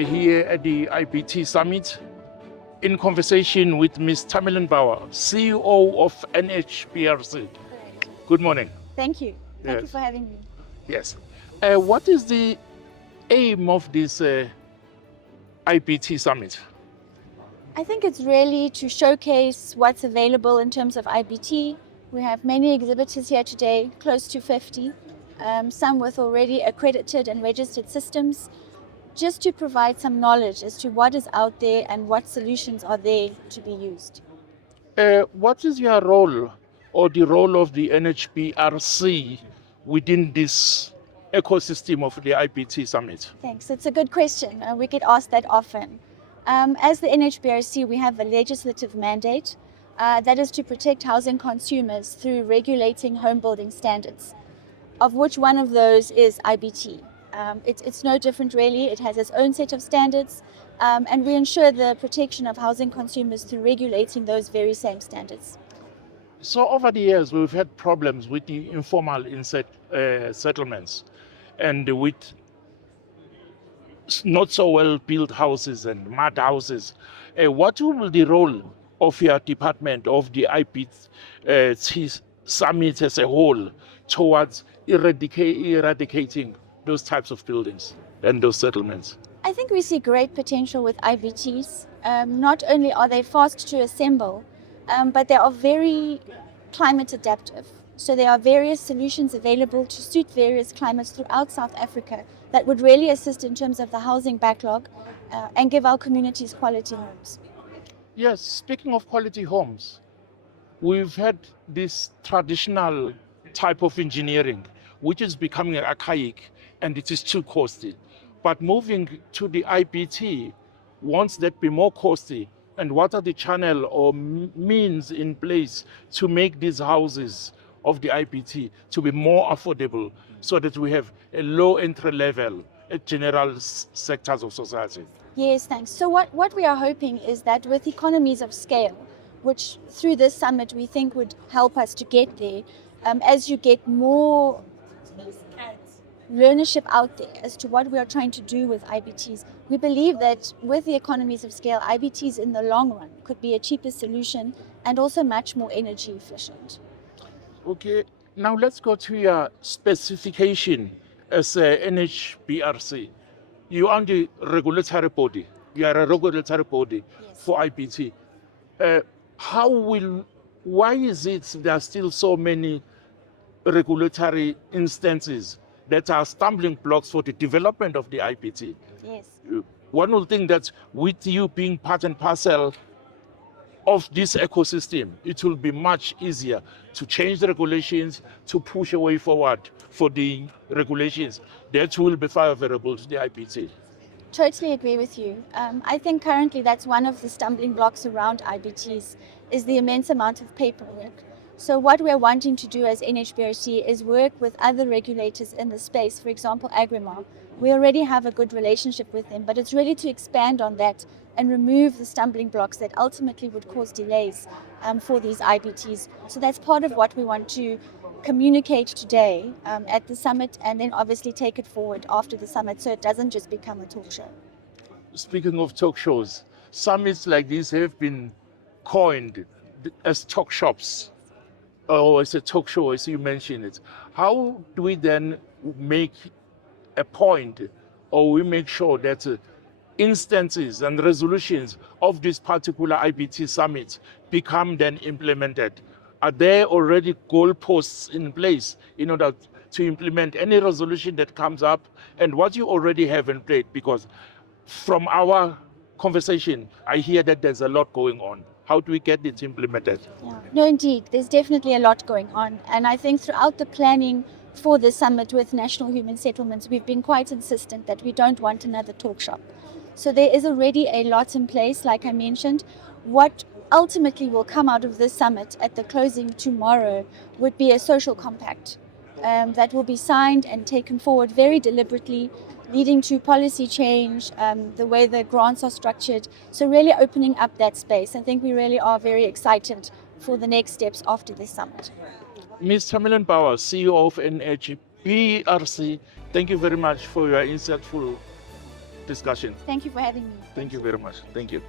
are here at the IBT Summit in conversation with Ms. Tamlyn Bouwer, CEO of NHBRC. Good morning. Thank you. Thank you Yes. for having me. Yes. What is the aim of this IBT Summit? I think it's really to showcase what's available in terms of IBT. We have many exhibitors here today, close to 50, some with already accredited and registered systems, just to provide some knowledge as to what is out there and what solutions are there to be used. What is your role or the role of the NHBRC within this ecosystem of the IBT Summit? Thanks. It's a good question. We get asked that often. As the NHBRC, we have a legislative mandate that is to protect housing consumers through regulating home building standards, of which one of those is IBT. It's no different really. It has its own set of standards, and we ensure the protection of housing consumers through regulating those very same standards. So over the years, we've had problems with the informal settlements and with not so well built houses and mud houses. What will be the role of your department, of the IBT Summit as a whole, towards eradicating those types of buildings and those settlements? I think we see great potential with IBTs. Not only are they fast to assemble, but they are very climate adaptive. So there are various solutions available to suit various climates throughout South Africa that would really assist in terms of the housing backlog and give our communities quality homes. Yes, speaking of quality homes, we've had this traditional type of engineering, which is becoming archaic and it is too costly. But moving to the IBT, won't that be more costly? And what are the channel or means in place to make these houses of the IBT to be more affordable so that we have a low entry level at general sectors of society? Yes, thanks. So what we are hoping is that with economies of scale, which through this summit we think would help us to get there, as you get more learnership out there as to what we are trying to do with IBTs, we believe that with the economies of scale, IBTs in the long run could be a cheaper solution and also much more energy efficient. Okay, now let's go to your specification as a NHBRC. You are the regulatory body. You are a regulatory body Yes. for IBT. Why is it there are still so many regulatory instances that are stumbling blocks for the development of the IBT? Yes. One would think that with you being part and parcel of this ecosystem, it will be much easier to change the regulations, to push a way forward for the regulations that will be favorable to the IBT. Totally agree with you. I think currently that's one of the stumbling blocks around IBTs is the immense amount of paperwork. So what we're wanting to do as NHBRC is work with other regulators in the space, for example, Agrimar. We already have a good relationship with them, but it's really to expand on that and remove the stumbling blocks that ultimately would cause delays for these IBTs. So that's part of what we want to communicate today at the summit, and then obviously take it forward after the summit so it doesn't just become a talk show. Speaking of talk shows, summits like this have been coined as talk shops, or as a talk show, as you mentioned it. How do we then make a point, or we make sure that instances and resolutions of this particular IBT summit become then implemented? Are there already goalposts in place in order to implement any resolution that comes up, and what you already have in place? Because from our conversation, I hear that there's a lot going on. How do we get it implemented? Yeah. No, indeed, there's definitely a lot going on. And I think throughout the planning for the summit with National Human Settlements, we've been quite insistent that we don't want another talk shop. So there is already a lot in place, like I mentioned. What ultimately will come out of this summit at the closing tomorrow would be a social compact that will be signed and taken forward very deliberately, leading to policy change, the way the grants are structured. So really opening up that space. I think we really are very excited for the next steps after this summit. Ms. Tamlyn Bouwer, CEO of NHBRC, thank you very much for your insightful discussion. Thank you for having me. Thank you very much. Thank you.